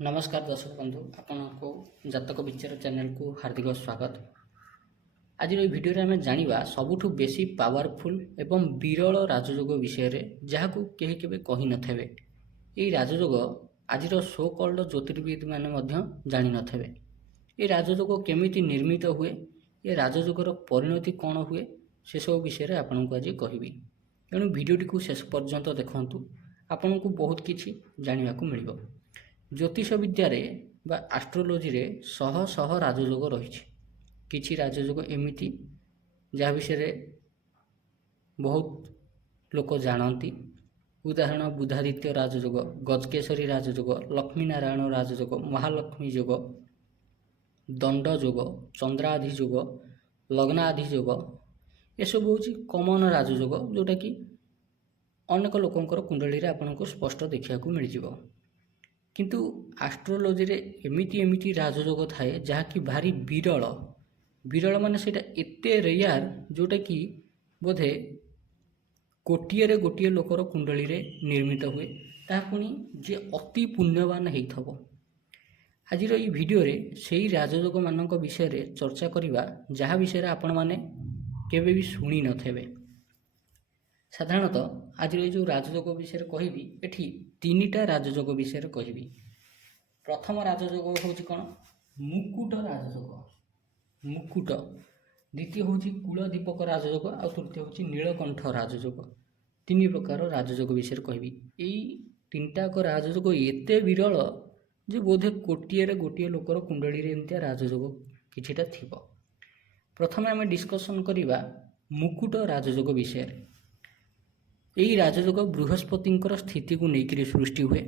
नमस्कार दर्शक बंधु आपको जातक विचार चैनल को हार्दिक स्वागत। आज भिडियो आम जाना सबुठ बेसी पावरफुल एवं विरल राजयोग विषय जहाँ को कहीं केवे कही नथे। ये राजयोग आज सो कल्ड ज्योतिर्विद मैंने जानी नथे। ये राजयोग केमिति निर्मित हुए, ये राजयोगर परिणति कौन हुए, से सब विषय आपन को आज कहबी। तेणु भिडियोटी को शेष पर्यंत देखंतु, आपन को बहुत किछि जानिबा को मिलिबो। ज्योतिष विद्यारे बा एस्ट्रोलोजी रे शह शह राजयोग रही। किछि राजयोग एमिति जहाँ विषय बहुत लोक जानती। उदाहरण बुधादित्य राजयोग, गजकेशरी राजयोग, लक्ष्मीनारायण राजयोग, महालक्ष्मी योग, दंड योग, चंद्राधि योग, लग्नाधि योग, ये सब हूँ कमन राजयोग जोटा कि अनेक लोकंकर कुंडली आपको स्पष्ट देखा मिल जाए। किंतु एस्ट्रोलोजी रे एमिति राजयोग थाए जहाँकि भारी विरल। विरल माने सेटा एते रेयार जोटा कि बोधे कोटिए गोटे लोकर कुंडली रे निर्मित हुए, ता पुणी जे अति पुण्यवान होइथबो। आज ये वीडियो रे सेही राजयोग मानक विषय रे चर्चा करिबा जहाँ विषय आपण माने केबे भी शुणी नथेबे। साधारणतः आज जो राजयोग विषय कहबी एठी तीनिटा राजयोग विषय कहबी। प्रथम राजयोग हूँ कौन? मुकुट राजयोग, मुकुट। द्वितीय हूँ कूलदीपक राजयोग आ तृतीय हूँ नीलकंठ राजयोग। तीन प्रकार राजयोग विषय कहबी। यही तीनटाक राजयोग एते विरल जे बोधे कोटिए गोटे लोकर कुंडली रे एमतिया राजयोग किछिटा थिबो। प्रथमे आम डिस्कसन करिबा मुकुट राजयोग विषय। यही राजयोग बृहस्पति स्थिति को लेकर सृष्टि हुए।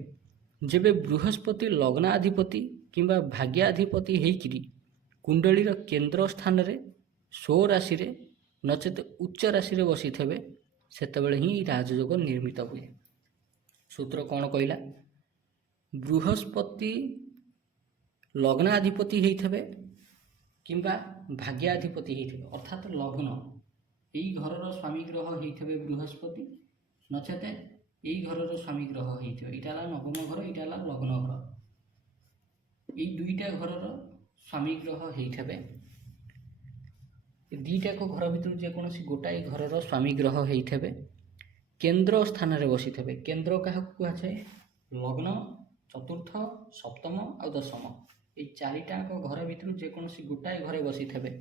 जेबे बृहस्पति लग्नाधिपति किंबा भाग्याधिपति होकर कुंडली केन्द्र स्थान रे 16 राशि रे नचेत उच्च राशि रे बसी थे, सेतबेले ही राजयोग निर्मित हुए। सूत्र कौन कहला? बृहस्पति लग्नाधिपति होइथबे किंबा भाग्याधिपति होइथबे, अर्थात लग्न यही घर स्वामी ग्रह होइथबे बृहस्पति, नचेते यही घर स्वामी ग्रह होइथबे। इटा नवम घर, इटा लग्न घर, यही दुईटा घर स्वामी ग्रह होइथबे। दुईटा को घर भितर जेकोसी गोटाए घर स्वामी ग्रह होइथबे, केन्द्र स्थान रे बसी थे। केन्द्र क्या कहुए? लग्न, चतुर्थ, सप्तम आ दशम, ये चारिटा घर भितर जेकोसी गोटाए घरे बसी थे,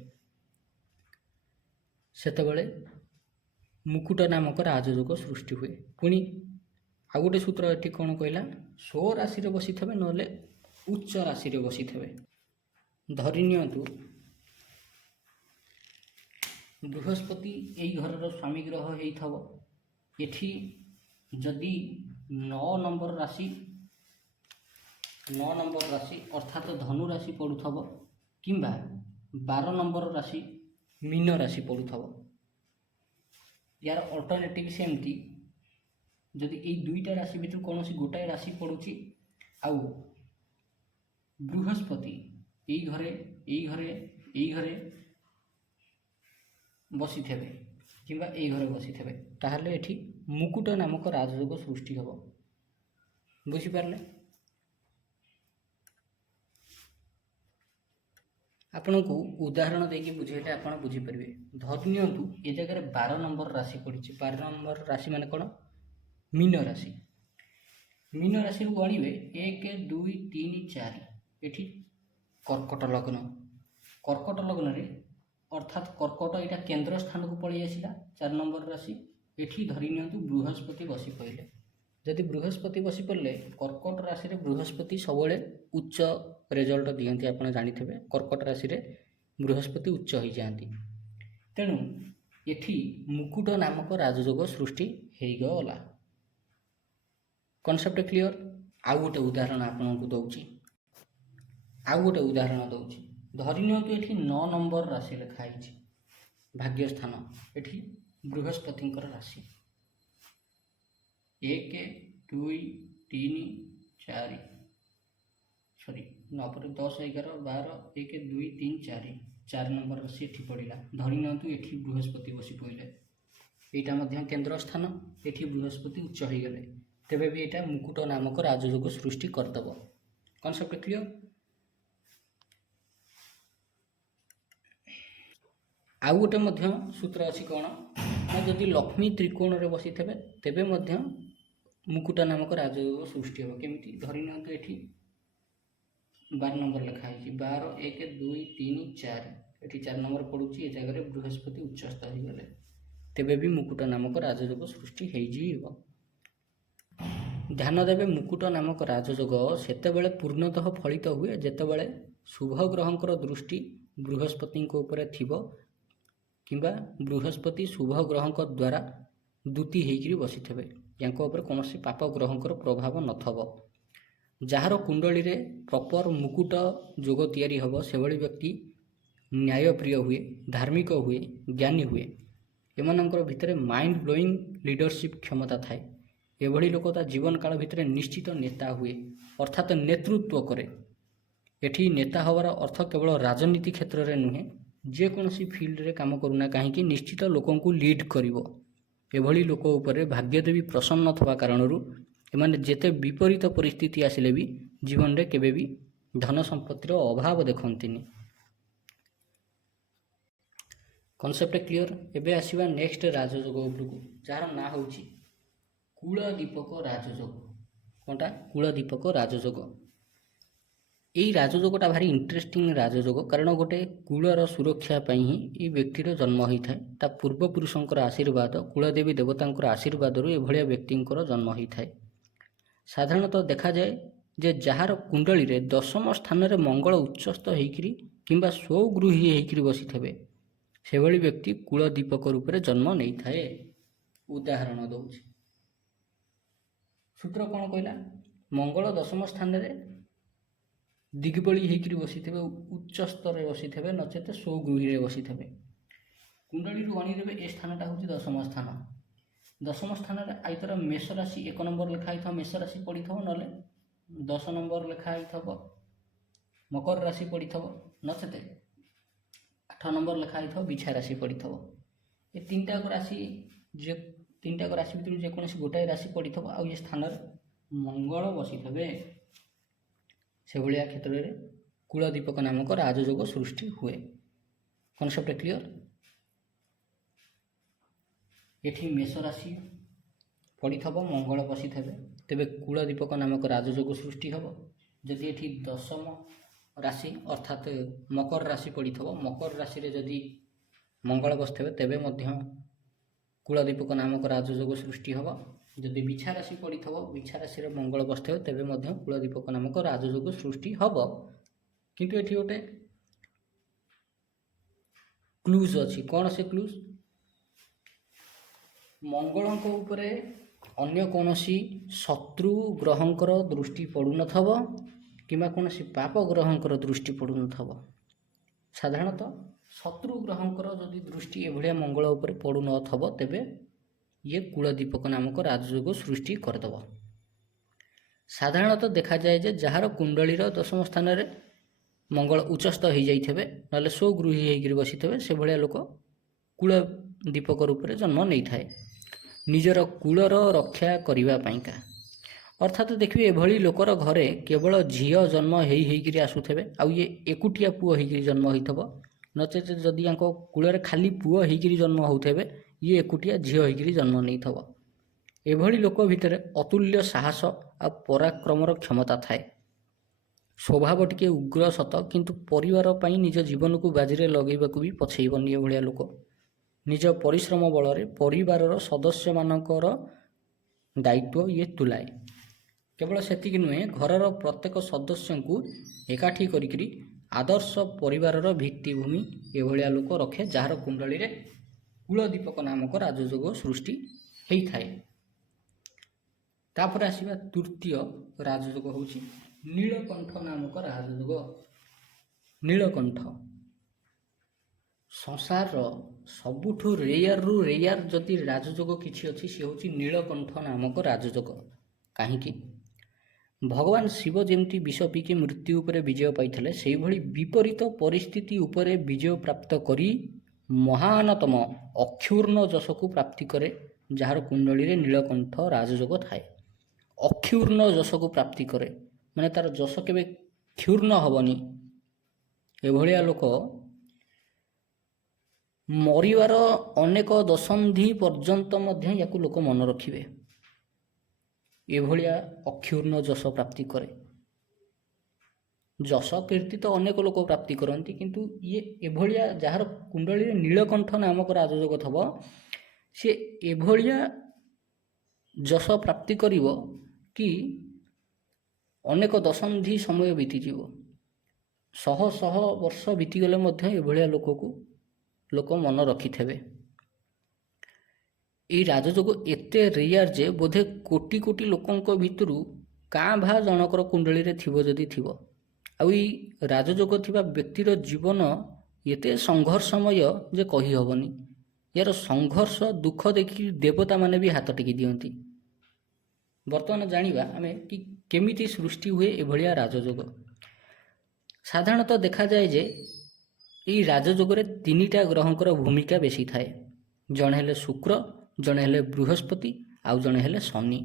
सेतबेले मुकुट नामक राजयोग सृष्टि हुए। पुणी आउ गोटे सूत्र ये कौन कहला? 16 राशि बसी थे ना उच्च राशि बसी थे। धरी नियंतु बृहस्पति यही घर स्वामी ग्रह होइथबो। एठी जदि 9 नंबर राशि अर्थात धनु राशि पड़ुथबो किंबा 12 नंबर राशि मीन राशि पड़ुथबो। यार अल्टरनेटिव सेमती जदि ये दुईटा राशि भीतर कौन सी गोटाए राशि पड़ुची आउ बृहस्पति यही घरे बसी थे किंबा यही घरे बसी थे, ताहले एठी मुकुट नामक राजयोग सृष्टि हम। बुझिपारे? आपण को उदाहरण देकी बुझेले आपण बुझीपारे। धरि नियंतु ए जगह 12 नंबर राशि पड़ी। 12 नंबर राशि माने कौन? मीन राशि। मीन राशि को गणिबे 1 2 3 4। एठी कर्कट लग्न। कर्कट लग्न रे अर्थात कर्कट यहाँ केन्द्र स्थान को पलि आसला 4 नंबर राशि। एठी धरि नियंतु बृहस्पति बसी पड़े। जदि बृहस्पति बसी पड़े कर्कट राशि रे बृहस्पति सबले उच्च रिजल्ट दियंती। आप जानिथे कर्कट राशि रे बृहस्पति उच्च हो जाती। तेणु एठी मुकुट नामक राजयोग सृष्टि हो गला। Concept clear? आउ गोटे उदाहरण आपको दौची। धरी नियंतु एठी 9 नंबर राशि लिखाई भाग्य स्थान। एठी बृहस्पति राशि 1 2 3 4 सॉरी 9 पर 10 11 12 1 2 3 4 4 नंबर राशि एठी पड़िला। धरी नियंतु एठी बृहस्पति बसी पड़े। यहाँ मध्य केन्द्र स्थान, एठी बृहस्पति उच्च हो गले, तेबे भी यहाँ मुकुट नामक राजयोग सृष्टि करदेव। Concept clear. आउ गोटे सूत्र अच्छी कौन ना जदि लक्ष्मी त्रिकोण रे बसी थे तेबे मुकुट नामक राजयोग सृष्टि हो। केमिति धरी नियंतु एठी 12 नंबर लिखा है 12 1 2 3 4 एठी 4 नंबर पड़ुची ए जगह बृहस्पति उच्चस्थ हो गले तेबे भी मुकुट नामक राजयोग सृष्टि हो जीव। ध्यान देवे मुकुट नामक राजयोग सेतेबेले पूर्णतः फलित हुए जेतेबेले शुभ ग्रहंकर दृष्टि बृहस्पति ऊपर थिबो किंबा बृहस्पति शुभ ग्रहंक द्वारा दूती होकर बसी थे यांको ऊपर कौन पाप ग्रहंकर प्रभाव नथब। जार कुंडली रे प्रॉपर मुकुट जोग तैयारी हब से भली व्यक्ति न्यायप्रिय हुए, धार्मिक हुए, ज्ञानी हुए, एमानंकर भितरे माइंड ब्लोइंग लीडरशिप क्षमता थाए। एभली लोक ता जीवन काल भितर निश्चित नेता हुए अर्थात नेतृत्व करे। एठी नेता हवार अर्थ केवल राजनीति क्षेत्र में नुहे जेकोसी फील्ड रे काम करूना कहीं निश्चित लोकों को लीड करिवो। एभली लोक उपरे भाग्यदेवी प्रसन्न थवा कारणरू एमाने जेते विपरीत परिस्थिति आसिले भी जीवन रे केबे भी धन संपत्तिर अभाव देखंतिनी। Concept clear. एबे आसीबा नेक्स्ट राजयोग उपरकू जार ना होची कूलदीपक राजयोग। कोनटा कूलदीपक राजयोग। यही राजयोगटा भारी इंटरेस्टिंग राजयोग कारण गोटे कूलर सुरक्षा ही ये व्यक्तिर जन्म होता है। ता पूर्वपुरुषंकर आशीर्वाद कूलदेवी देवतांकर आशीर्वाद एभलिया व्यक्तिंकर जन्म होता है। साधारणतः देखा जाए जे जार कुंडली रे दशम स्थान रे मंगल उच्चस्थ होकरी किंबा स्वगृही होकरी बसी थे से भली व्यक्ति कूलदीपक रूप में जन्म नहीं थाए। उदाहरण दौर सूत्र कौन कहला मंगल दशम स्थान रे दिग्बली होकर बसी थे उच्च स्तर बसी थे नचेत स्वगृही बसी थे। कुंडली गणिदेवे ए स्थानटा हूँ दशम स्थान। दशम स्थान आईतर मेष राशि 1 नंबर लिखाई था मेष राशि पड़ी थो ना 10 नंबर लिखाई थो मकर राशि पड़ी थो नचेत 8 नंबर लिखाई थो बिछा राशि पड़ी थो। ये तीनटाक राशि जे तीनटाक राशि भर जेकोसी गोटाए राशि पड़ी थो आ ये स्थान मंगल बसी थे से भाया क्षेत्र में कूलदीपक नामक राजयोग सृष्टि हुए। Concept clear. ये मेष राशि पड़ी थब मंगल बसी थे तेबे कूलदीपक नामक राजयोग सृष्टि हम। जदि ये दशम राशि अर्थात मकर राशि पड़ी थब मकर राशि रे जदि मंगल बसते तेबे कूलदीपक नामक राजयोग सृष्टि हम। जदि बिछा राशि पड़ी थब बिछा राशि मंगल बसते तेबे कूलदीपक नामक राजयोग सृष्टि हम। किंतु एठी गोटे क्लूज अच्छी कौन से क्लूज मंगल उपरे अन्य कौनसी शत्रु ग्रहंकर दृष्टि पड़ू नथब किंबा कौनसी पाप ग्रहंकर दृष्टि पड़ू नथब। साधारणतः शत्रु ग्रहंकर जदि दृष्टि एभलिया मंगल उपरे पड़ू नथब तेबे ये कूलदीपक नामक राजयोग सृष्टि करदेव। साधारणतः देखा जाए जे जार कुंडलीर दशम स्थान रे मंगल उच्चस्थ हो जाइए ना स्वगृही होकर बसी थे से भाया लोक कूलदीपक रूप में जन्म नहीं थाए निजर कूलर रक्षा करने। अर्थात देखिए एभली लोकर घरे केवल झील जन्म होकर आसुथे आ ये एकुटिया पुओ होकर जन्म होइथबो नचेत जदि कूल खाली पुओ होकर जन्म होते ये एकुटिया झील होकर जन्म नहीं थब। एभली लोक भितर अतुल्य साहस आ पराक्रमर क्षमता थाए। स्वभाव टिके उग्र सत किंतु परिवार पाई निज जीवन को बाजी लगेबाकू भी पछेबनी। एभलिया लोक निज परिश्रम बल परिवार सदस्य मानकर दायित्व ये तुलाए। केवल सेतिक नुहे घरर प्रत्येक सदस्य को एकाठी करिकरी आदर्श परिवार भित्तिभूमि एभलिया लोक रखे जार कुंडली रे कूलदीपक नामक राजयोग सृष्टि होता है। तापर आसीबा तृतीय राजयोग होची नीलकंठ नामक राजयोग। नीलकंठ संसार सबुठु रेयर रु रेयर जदि राजयोग किछि अछि से होची नीलकंठ नामक राजयोग। काहीकि भगवान शिव जेमती विष पीकी मृत्यु उपरे विजय पाइथिले सेहि भली विपरीत परिस्थिति उपरे विजय प्राप्त करी महानतम अक्षुर्ण जश को प्राप्ति करे जार कुंडली रे नीलकंठ राजयोग थाए। अक्षुर्ण जश को प्राप्ति करे ମାନେ ତାର ଯଶ କେବେ କ୍ଷୁର୍ଣ୍ଣ ହେବନି। ଏଭଳିଆ ଲୋକ ମରିବାର ଅନେକ ଦଶନ୍ଧି ପର୍ଯ୍ୟନ୍ତ ମଧ୍ୟ ୟାକୁ ଲୋକ ମନେ ରଖିବେ। ଏଭଳିଆ ଅକ୍ଷୁର୍ଣ୍ଣ ଯଶ ପ୍ରାପ୍ତି କରେ। ଯଶ କୀର୍ତ୍ତି ତ ଅନେକ ଲୋକ ପ୍ରାପ୍ତି କରନ୍ତି, କିନ୍ତୁ ଇଏ ଏଭଳିଆ ଯାହାର କୁଣ୍ଡଳୀରେ ନୀଳକଣ୍ଠ ନାମକ ରାଜଯୋଗ ଥବ, ସେ ଏଭଳିଆ ଯଶ ପ୍ରାପ୍ତି କରିବ କି ଅନେକ ଦଶନ୍ଧି ସମୟ ବିତିଯିବ। ଶହ ଶହ ବର୍ଷ ବିତିଗଲେ ମଧ୍ୟ ଏଭଳିଆ ଲୋକକୁ ଲୋକ ମନେ ରଖିଥିବେ। ଏଇ ରାଜଯୋଗ ଏତେ ରେୟାର ଯେ ବୋଧେ କୋଟି କୋଟି ଲୋକଙ୍କ ଭିତରୁ କାଁ ଭାଁ ଜଣକର କୁଣ୍ଡଳୀରେ ଥିବ ଯଦି ଥିବ। ଆଉ ଏଇ ରାଜଯୋଗ ଥିବା ବ୍ୟକ୍ତିର ଜୀବନ ଏତେ ସଂଘର୍ଷମୟ ଯେ କହିହେବନି। ଏହାର ସଂଘର୍ଷ ଦୁଃଖ ଦେଖି ଦେବତାମାନେ ବି ହାତ ଟେକି ଦିଅନ୍ତି। ବର୍ତ୍ତମାନ ଜାଣିବା ଆମେ କି କେମିତି ସୃଷ୍ଟି ହୁଏ ଏଭଳିଆ ରାଜଯୋଗ। ସାଧାରଣତଃ ଦେଖାଯାଏ ଯେ ଏଇ ରାଜଯୋଗରେ ତିନିଟା ଗ୍ରହଙ୍କର ଭୂମିକା ବେଶୀ ଥାଏ। ଜଣେ ହେଲେ ଶୁକ୍ର, ଜଣେ ହେଲେ ବୃହସ୍ପତି, ଆଉ ଜଣେ ହେଲେ ଶନି।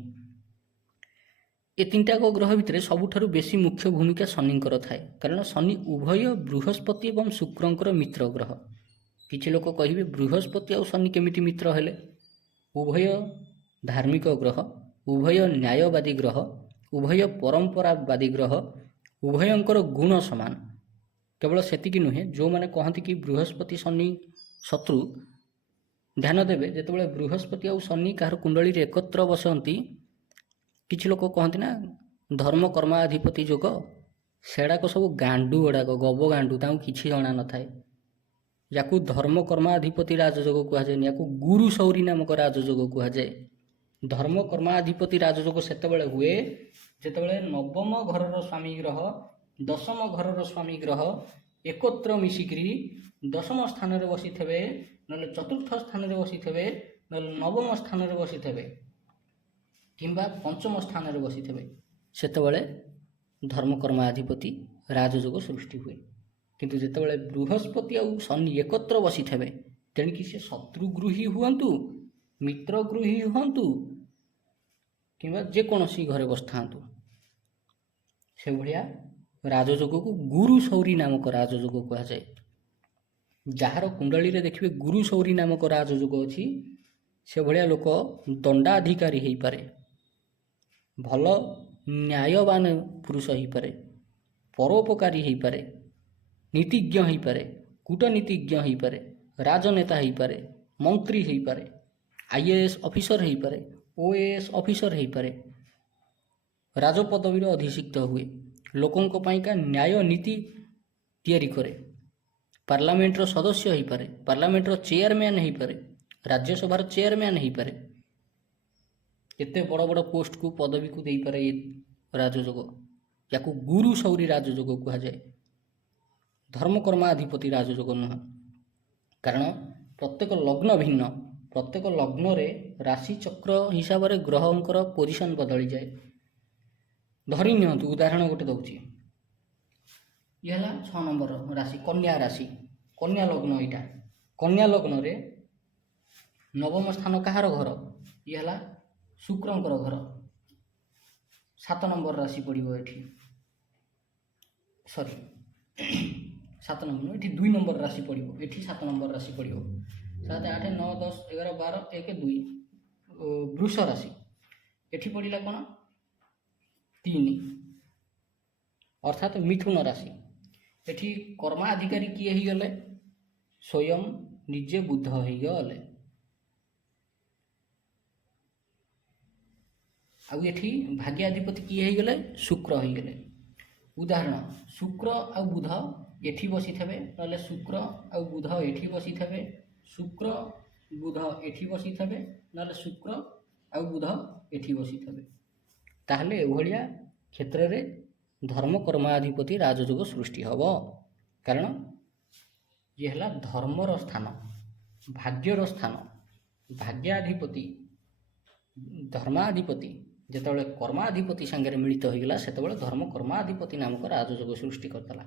ଏ ତିନିଟାକ ଗ୍ରହ ଭିତରେ ସବୁଠାରୁ ବେଶୀ ମୁଖ୍ୟ ଭୂମିକା ଶନିଙ୍କର ଥାଏ, କାରଣ ଶନି ଉଭୟ ବୃହସ୍ପତି ଏବଂ ଶୁକ୍ରଙ୍କର ମିତ୍ର ଗ୍ରହ। କିଛି ଲୋକ କହିବେ ବୃହସ୍ପତି ଆଉ ଶନି କେମିତି ମିତ୍ର ହେଲେ? ଉଭୟ ଧାର୍ମିକ ଗ୍ରହ, ଉଭୟ ନ୍ୟାୟବାଦୀ ଗ୍ରହ, ଉଭୟ ପରମ୍ପରାବାଦୀ ଗ୍ରହ, ଉଭୟଙ୍କର ଗୁଣ ସମାନ। କେବଳ ସେତିକି ନୁହେଁ, ଯେଉଁମାନେ କହନ୍ତି କି ବୃହସ୍ପତି ଶନି ଶତ୍ରୁ, ଧ୍ୟାନ ଦେବେ ଯେତେବେଳେ ବୃହସ୍ପତି ଆଉ ଶନି କାହାର କୁଣ୍ଡଳୀରେ ଏକତ୍ର ବସନ୍ତି, କିଛି ଲୋକ କହନ୍ତି ନା ଧର୍ମ କର୍ମାଧିପତି ଯୋଗ, ସେଗୁଡ଼ାକ ସବୁ ଗାଣ୍ଡୁ ଗୁଡ଼ାକ, ଗବ ଗାଣ୍ଡୁ, ତାଙ୍କୁ କିଛି ଜଣା ନଥାଏ। ୟାକୁ ଧର୍ମ କର୍ମାଧିପତି ରାଜଯୋଗ କୁହାଯାଏନି, ୟାକୁ ଗୁରୁ ସୌରୀ ନାମକ ରାଜଯୋଗ କୁହାଯାଏ। ଧର୍ମ କର୍ମାଧିପତି ରାଜଯୋଗ ସେତେବେଳେ ହୁଏ ଯେତେବେଳେ ନବମ ଘରର ସ୍ୱାମୀ ଗ୍ରହ, ଦଶମ ଘରର ସ୍ୱାମୀ ଗ୍ରହ ଏକତ୍ର ମିଶିକିରି ଦଶମ ସ୍ଥାନରେ ବସିଥିବେ, ନହେଲେ ଚତୁର୍ଥ ସ୍ଥାନରେ ବସିଥିବେ, ନହେଲେ ନବମ ସ୍ଥାନରେ ବସିଥିବେ, କିମ୍ବା ପଞ୍ଚମ ସ୍ଥାନରେ ବସିଥିବେ। ସେତେବେଳେ ଧର୍ମକର୍ମାଧିପତି ରାଜଯୋଗ ସୃଷ୍ଟି ହୁଏ। କିନ୍ତୁ ଯେତେବେଳେ ବୃହସ୍ପତି ଆଉ ଶନି ଏକତ୍ର ବସିଥିବେ, ତେଣିକି ସେ ଶତ୍ରୁଗୃହୀ ହୁଅନ୍ତୁ, ମିତ୍ରଗୃହୀ ହୁଅନ୍ତୁ, କିମ୍ବା ଯେକୌଣସି ଘରେ ବସିଥାନ୍ତୁ, ସେଭଳିଆ ରାଜଯୋଗକୁ ଗୁରୁ ସୌରୀ ନାମକ ରାଜଯୋଗ କୁହାଯାଏ। ଯାହାର କୁଣ୍ଡଳୀରେ ଦେଖିବେ ଗୁରୁ ସୌରୀ ନାମକ ରାଜଯୋଗ ଅଛି, ସେଭଳିଆ ଲୋକ ଦଣ୍ଡାଧିକାରୀ ହେଇପାରେ, ଭଲ ନ୍ୟାୟବାନ ପୁରୁଷ ହେଇପାରେ, ପରୋପକାରୀ ହେଇପାରେ, ନୀତିଜ୍ଞ ହେଇପାରେ, କୂଟନୀତିଜ୍ଞ ହେଇପାରେ, ରାଜନେତା ହେଇପାରେ, ମନ୍ତ୍ରୀ ହେଇପାରେ, IAS ଅଫିସର ହେଇପାରେ, OAS ଅଫିସର ହେଇପାରେ, ରାଜପଦବୀର ଅଧିଷିକ୍ତ ହୁଏ, ଲୋକଙ୍କ ପାଇଁକା ନ୍ୟାୟ ନୀତି ତିଆରି କରେ, ପାର୍ଲାମେଣ୍ଟର ସଦସ୍ୟ ହେଇପାରେ, ପାର୍ଲାମେଣ୍ଟର ଚେୟାରମ୍ୟାନ୍ ହେଇପାରେ, ରାଜ୍ୟସଭାର ଚେୟାରମ୍ୟାନ୍ ହେଇପାରେ। ଏତେ ବଡ଼ ବଡ଼ ପୋଷ୍ଟକୁ ପଦବୀକୁ ଦେଇପାରେ ଏ ରାଜଯୋଗ। ୟାକୁ ଗୁରୁ ସୌରୀ ରାଜଯୋଗ କୁହାଯାଏ, ଧର୍ମକର୍ମାଧିପତି ରାଜଯୋଗ ନୁହଁ। କାରଣ ପ୍ରତ୍ୟେକ ଲଗ୍ନ ଭିନ୍ନ, ପ୍ରତ୍ୟେକ ଲଗ୍ନରେ ରାଶିଚକ୍ର ହିସାବରେ ଗ୍ରହଙ୍କର ପୋଜିସନ୍ ବଦଳିଯାଏ। ଧରି ନିଅନ୍ତୁ, ଉଦାହରଣ ଗୋଟେ ଦେଉଛି, ଇଏ ହେଲା 6 ନମ୍ବର ରାଶି, କନ୍ୟା ରାଶି, କନ୍ୟା ଲଗ୍ନ। ଏଇଟା କନ୍ୟା ଲଗ୍ନରେ ନବମ ସ୍ଥାନ କାହାର ଘର? ଇଏ ହେଲା ଶୁକ୍ରଙ୍କର ଘର। 7 ନମ୍ବର ରାଶି ପଡ଼ିବ ଏଠି, 7 ନମ୍ବର, ଏଠି 2 ନମ୍ବର ରାଶି ପଡ଼ିବ, ଏଠି 7 ନମ୍ବର ରାଶି ପଡ଼ିବ। 7, 8, 9, 10, 11, 12, 1, 2 ବୃଷ ରାଶି। ଏଠି ପଡ଼ିଲା କ'ଣ? 3, ଅର୍ଥାତ୍ ମିଥୁନ ରାଶି। ଏଠି କର୍ମାଧିକାରୀ କିଏ ହେଇଗଲେ? ସ୍ୱୟଂ ନିଜେ ବୁଧ ହେଇଗଲେ। ଆଉ ଏଠି ଭାଗ୍ୟାଧିପତି କିଏ ହେଇଗଲେ? ଶୁକ୍ର ହେଇଗଲେ। ଉଦାହରଣ, ଶୁକ୍ର ଆଉ ବୁଧ ଏଠି ବସିଥିବେ, ନହେଲେ ଶୁକ୍ର ଆଉ ବୁଧ ଏଠି ବସିଥିବେ, ଶୁକ୍ର ବୁଧ ଏଠି ବସିଥିବେ, ନହେଲେ ଶୁକ୍ର ଆଉ ବୁଧ ଏଠି ବସିଥିବେ। ତାହେଲେ ଏଭଳିଆ କ୍ଷେତ୍ରରେ ଧର୍ମକର୍ମାଧିପତି ରାଜଯୋଗ ସୃଷ୍ଟି ହେବ। କାରଣ ଇଏ ହେଲା ଧର୍ମର ସ୍ଥାନ, ଭାଗ୍ୟର ସ୍ଥାନ। ଭାଗ୍ୟାଧିପତି, ଧର୍ମାଧିପତି ଯେତେବେଳେ କର୍ମାଧିପତି ସାଙ୍ଗରେ ମିଳିତ ହୋଇଗଲା, ସେତେବେଳେ ଧର୍ମକର୍ମାଧିପତି ନାମକ ରାଜଯୋଗ ସୃଷ୍ଟି କରିଦେଲା।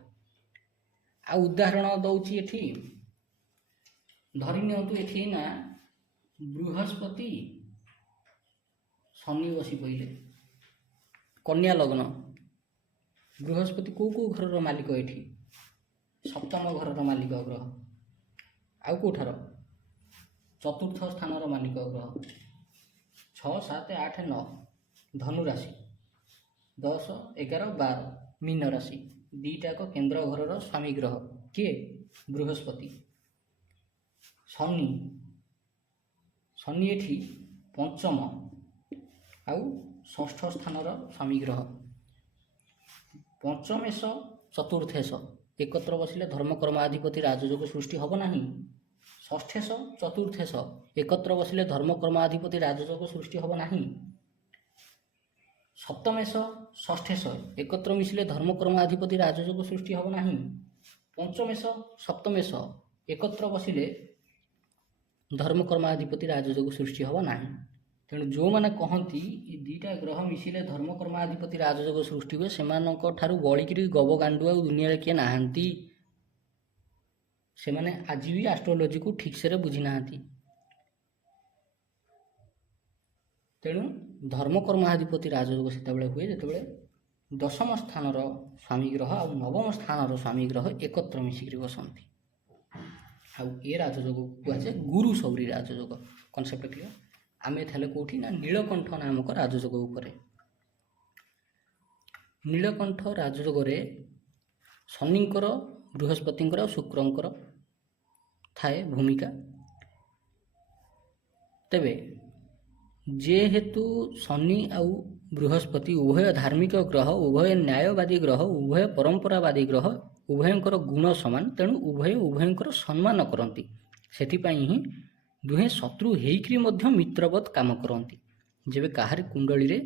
ଆଉ ଉଦାହରଣ ଦେଉଛି ଏଠି, ଧରି ନିଅନ୍ତୁ ଏଠି ନା ବୃହସ୍ପତି ଶନି ବସି ପଇଲେ, କନ୍ୟା ଲଗ୍ନ, बृहस्पति को घर मालिक ये सप्तम घर मालिक ग्रह आउ कौठार चतुर्थ स्थान मालिक ग्रह 6 7 8 9 धनु राशि 10 11 12 मीन राशि दीटाक केन्द्र घर स्वामी ग्रह किए बृहस्पति शनि शनि एठी पंचम आउ षष्ठ स्थान स्वामी ग्रह पंचमेश चतुर्थेश एकत्र बसिले धर्मकर्माधिपति राजयोग सृष्टि हम ना षष्ठेश चतुर्थेश एकत्र बसिले धर्मकर्माधिपति राजयोग सृष्टि हम ना सप्तमेश षष्ठेश एकत्र मिसिले धर्मकर्माधिपति राजयोग सृष्टि हम ना पंचमेश सप्तमेश एकत्र बसिले धर्मकर्माधिपति राजयोग सृष्टि हम ना तेणु जो मैंने कहती दीटा ग्रह मिसिले धर्मकर्माधिपति राजयोग सृष्टि हुए से बलिकी गब गांडुआ दुनिया किए नहांती से माने आज भी एस्ट्रोलोजी को ठीक से बुझी ना तेणु धर्मकर्माधिपति राजयोग से हुए जिते दशम स्थान स्वामी ग्रह आ नवम स्थान स्वामी ग्रह एकत्र मिसिक बसती आउ ए राजयोग कहुए गुरु सौरी राजयोग कनसेप्ट क्लियर आमे थे कौटी ना नीलकंठ नामक राजयोग उपरे नीलकंठ राजयोग शनिंकर बृहस्पतिंकर शुक्रंकर थाए भूमिका तेबे जेहेतु शनि आउ बृहस्पति उभय धार्मिक ग्रह उभय न्यायवादी ग्रह उभय परंपरावादी ग्रह उभयंकर गुण समान तेणु उभय उभयंकर सम्मान करती सेथिपाई ही दुहे शत्रु हेकरी मध्य मित्रवत काम करती जेबे काहारी कुंडली रे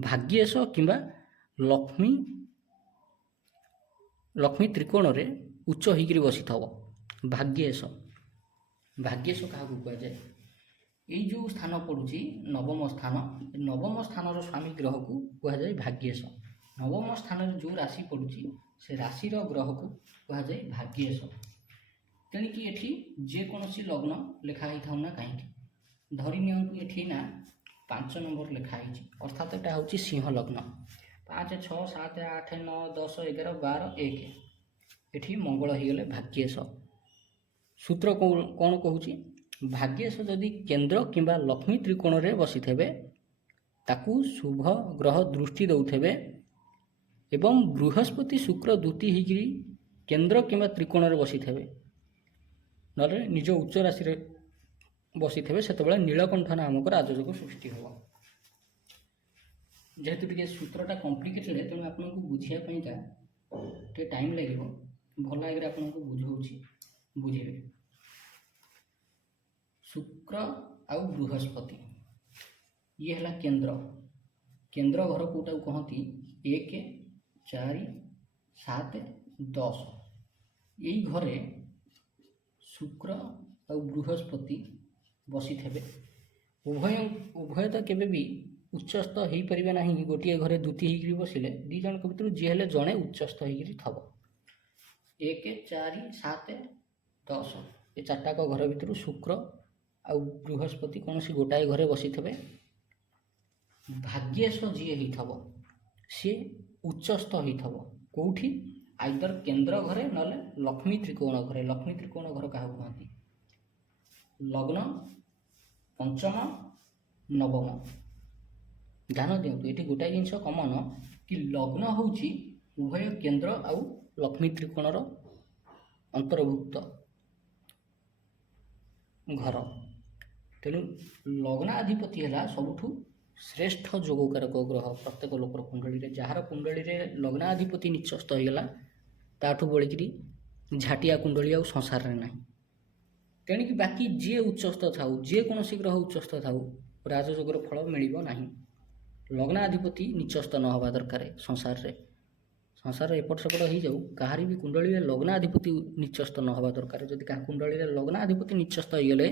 भाग्येश किंबा लक्ष्मी लक्ष्मी त्रिकोण रे उच्च होकर बसी थव भाग्येश भाग्येश क्या कहुए ये जो स्थान पड़ुची नवम स्थान स्वामी ग्रह को कहुए भाग्येश नवम स्थान जो राशि पड़ुची से राशि ग्रह को कहुए भाग्येश तेणिकी एठी जेकोसी लग्न लिखाई था ना कहीं धरी नि ना 5 नंबर लिखाई अर्थात यहाँ हूँ सिंह लग्न 5 6 7 8 9 10 11 12 1 एठी मंगल होगले भाग्येश सूत्र कौन कहूँ भाग्येश जदि केन्द्र किंबा लक्ष्मी त्रिकोण रे बसी थे ताकू शुभ ग्रह दृष्टि दौथे एवं बृहस्पति शुक्र दूती होकर केन्द्र किंबा त्रिकोण रे बसी थे ना निज उच्च राशि रे बसी थे से नीलकंठ नामक राजयोग सृष्टि हम जेहेतु टे सूत्रटा कम्प्लिकेटेड है तेणु आपको बुझापी टाइम लगे भल भाव आपको बुझाऊँगी बुझे शुक्र आउ बृहस्पति ये है केन्द्र केन्द्र घर कौटा कहती 1 4 7 10 यही घरे शुक्र आउ बृहस्पति बसी थे उभय तो केवे भी उच्चस्थ हो पारे ना गोटे घरे द्वितीय होकर बसिले दी जन भर जी हेले जड़े उच्चस्थ होकर थब 1 4 7 10 ये चार्टाक घर भितर शुक्र आउ बृहस्पति कौन सी गोटाए घरे बसी थे भाग्येश जी हो सी उच्चस्थ हो कौटी आइदर केन्द्र घरे ना लक्ष्मी त्रिकोण घर क्या कहती लग्न पंचम नवम ध्यान दिंतु ये गोटाए जिनस कमन कि लग्न हूँ उभय केन्द्र आउ लक्ष्मी त्रिकोणर अंतर्भुक्त घर तेणु लग्नाधिपति है सबुठू श्रेष्ठ जोगकारक ग्रह प्रत्येक लोकर कुंडली जार कुंडली लग्नाधिपति निचस्त होगा ताठू बढ़िकी झाटिया कुंडली आ संसार में ना तेणिक बाकी जी उच्चस्थ थाऊ जेकोसी ग्रह उच्चस्थ थाऊ राजयोगर फल मिल ना लग्नाधिपति निचस्त न हवा दरकार संसार एपट सेपट हो जाऊ कहारी भी कुंडली लग्नाधिपति निचस्त न हवा दरकार जदि क्या कुंडली लग्नाधिपति निचस्त हो गले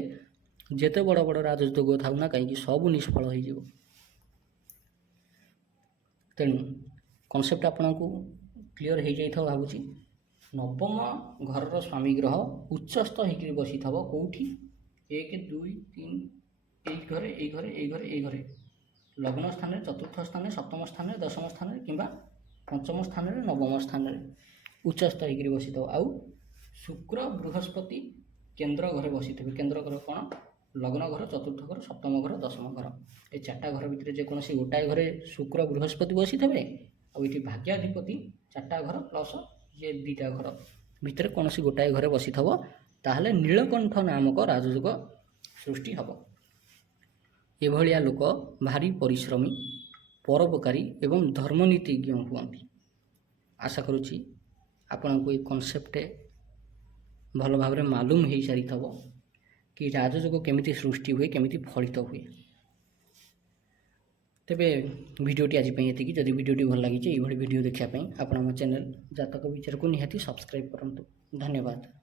जेते बड़ बड़ राजयोग थाऊ ना कहीं सब निष्फल हो तेणु कनसेप्ट आपन को क्लीयर हो जाए भावुँ नवम घर स्वामी ग्रह उच्चस्थ होकर बसी थव कौटी 1 2 3 घरे लग्न स्थान चतुर्थ स्थान सप्तम स्थान दशम स्थान किंबा ପଞ୍ଚମ ସ୍ଥାନରେ ନବମ ସ୍ଥାନରେ ଉଚ୍ଚସ୍ଥ ହେଇକିରି ବସିଥିବ। ଆଉ ଶୁକ୍ର ବୃହସ୍ପତି କେନ୍ଦ୍ର ଘରେ ବସିଥିବେ। କେନ୍ଦ୍ର ଘର କ'ଣ? ଲଗ୍ନ ଘର, ଚତୁର୍ଥ ଘର, ସପ୍ତମ ଘର, ଦଶମ ଘର। ଏ ଚାରିଟା ଘର ଭିତରେ ଯେକୌଣସି ଗୋଟାଏ ଘରେ ଶୁକ୍ର ବୃହସ୍ପତି ବସିଥିବେ, ଆଉ ଏଠି ଭାଗ୍ୟାଧିପତି ଚାରିଟା ଘର ପ୍ଲସ୍ ଇଏ ଦୁଇଟା ଘର ଭିତରେ କୌଣସି ଗୋଟାଏ ଘରେ ବସିଥିବ, ତାହେଲେ ନୀଳକଣ୍ଠ ନାମକ ରାଜଯୋଗ ସୃଷ୍ଟି ହେବ। ଏଭଳିଆ ଲୋକ ଭାରି ପରିଶ୍ରମୀ, ପରୋପକାରୀ ଏବଂ ଧର୍ମନୀତିଜ୍ଞ ହୁଅନ୍ତି। ଆଶା କରୁଛି ଆପଣଙ୍କୁ ଏ କନସେପ୍ଟ ଭଲ ଭାବରେ ମାଲୁମ ହୋଇସାରିଥିବ କି ରାଜଯୋଗ କେମିତି ସୃଷ୍ଟି ହୁଏ, କେମିତି ଫଳିତ ହୁଏ। ତେବେ ଭିଡ଼ିଓଟି ଆଜି ପାଇଁ ଏତିକି। ଯଦି ଭିଡ଼ିଓଟି ଭଲ ଲାଗିଛି, ଏଇଭଳି ଭିଡ଼ିଓ ଦେଖିବା ପାଇଁ ଆପଣ ଆମ ଚ୍ୟାନେଲ୍ ଜାତକ ବିଚାରକୁ ନିହାତି ସବସ୍କ୍ରାଇବ୍ କରନ୍ତୁ। ଧନ୍ୟବାଦ।